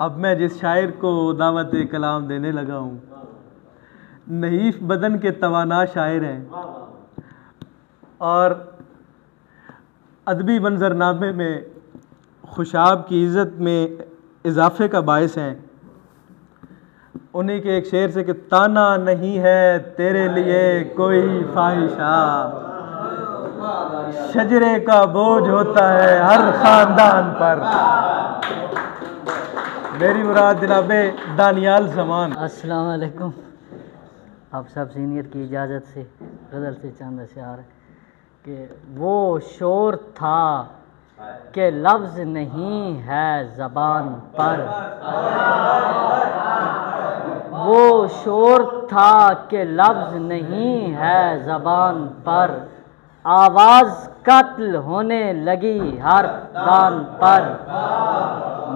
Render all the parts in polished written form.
अब मैं जिस शायर को दावत कलाम देने लगा हूँ, नहीफ बदन के तवाना शायर हैं और अदबी मंजरनामे में खुशाब की इज़्ज़त में इजाफ़े का बायस हैं। उन्हीं के एक शेर से कि ताना नहीं है तेरे लिए कोई ख्वाहिशा, शजरे का बोझ होता है हर ख़ानदान पर। मेरी मुराद जनाबे दानियाल ज़मान। अस्सलाम वालेकुम। आप सब सीनियर की इजाज़त से गज़ल से चंद अशआर कि वो शोर था कि लफ्ज़ नहीं है ज़बान पर, वो शोर था कि लफ्ज़ नहीं है ज़बान पर, आवाज़ कत्ल होने लगी हर दान पर।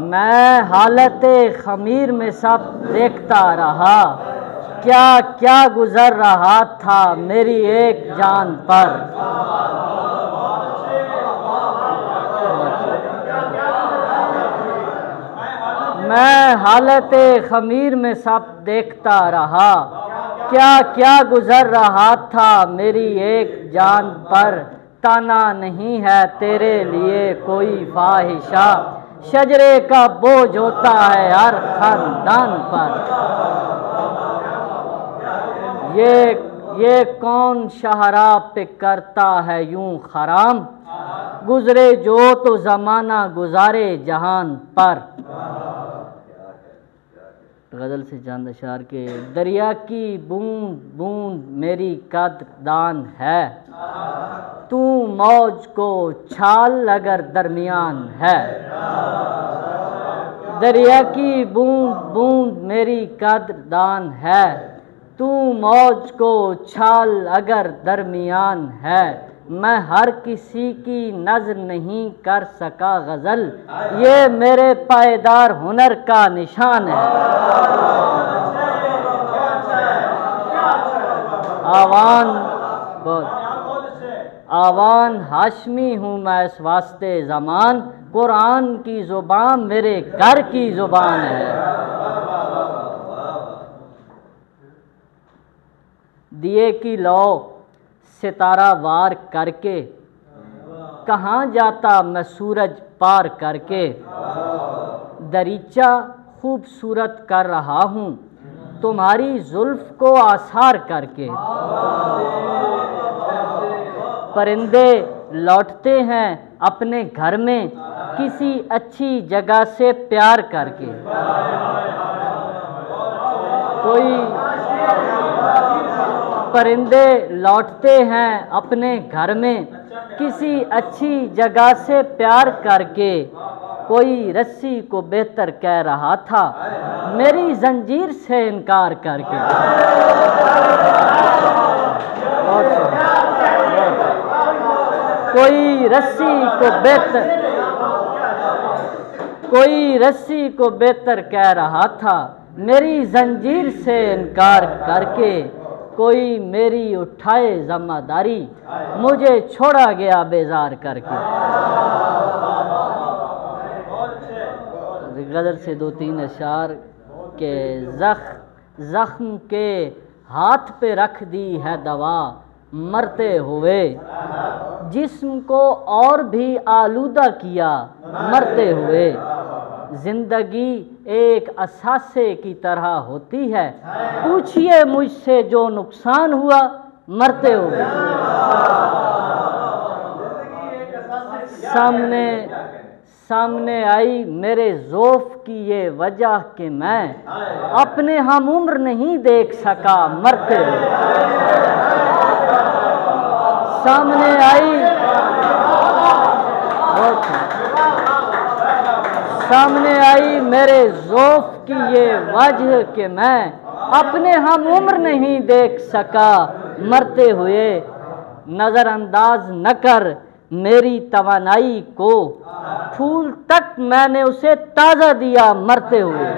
मैं हालते ख़मीर में सब देखता रहा, क्या क्या गुज़र रहा था मेरी एक जान पर। मैं हालते ख़मीर में सब देखता रहा, क्या क्या गुज़र रहा था मेरी एक जान पर। ताना नहीं है तेरे लिए कोई ख्वाहिशा, शजरे का बोझ होता है हर खानदान पर। ये कौन शाहरा पे करता है यूं खराम, गुजरे जो तो ज़माना गुजारे जहान पर। गज़ल से चंद अशआर के दरिया की बूंद बूंद मेरी कदरदान है, तू मौज को छाल अगर दरमियान है। दरिया की बूंद बूंद मेरी कदरदान है, तू मौज को छाल अगर दरमियान है। मैं हर किसी की नज़र नहीं कर सका गज़ल, ये मेरे पायदार हुनर का निशान है। आवान हाशमी हूँ मैं इस वास्ते ज़मान, कुरान की ज़ुबान मेरे घर की ज़ुबान है। दिए की लौ सितारा वार करके, कहाँ जाता मैं सूरज पार करके। दरीचा खूबसूरत कर रहा हूँ तुम्हारी जुल्फ को आसार करके। परिंदे लौटते हैं अपने घर में किसी अच्छी जगह से प्यार करके। परिंदे लौटते हैं अपने घर में किसी अच्छी जगह से प्यार करके। कोई रस्सी को बेहतर कह रहा था मेरी जंजीर से इनकार करके। कोई रस्सी को बेहतर कह रहा था मेरी जंजीर से इनकार करके। कोई मेरी उठाए ज़िम्मेदारी मुझे छोड़ा गया बेजार करके। गज़ल से दो तीन अशआर के ज़ख्म के हाथ पे रख दी है दवा मरते हुए, जिस्म को और भी आलूदा किया मरते हुए। जिंदगी एक असासे की तरह होती है, पूछिए मुझसे जो नुकसान हुआ मरते हुए। सामने आई मेरे ज़ौफ़ की ये वजह कि मैं अपने हम उम्र नहीं देख सका मरते हुए। सामने आई मेरे ज़ौफ़ की ये वजह कि मैं अपने हम उम्र नहीं देख सका मरते हुए। नज़रअंदाज न कर मेरी तवानाई को, फूल तक मैंने उसे ताज़ा दिया मरते हुए।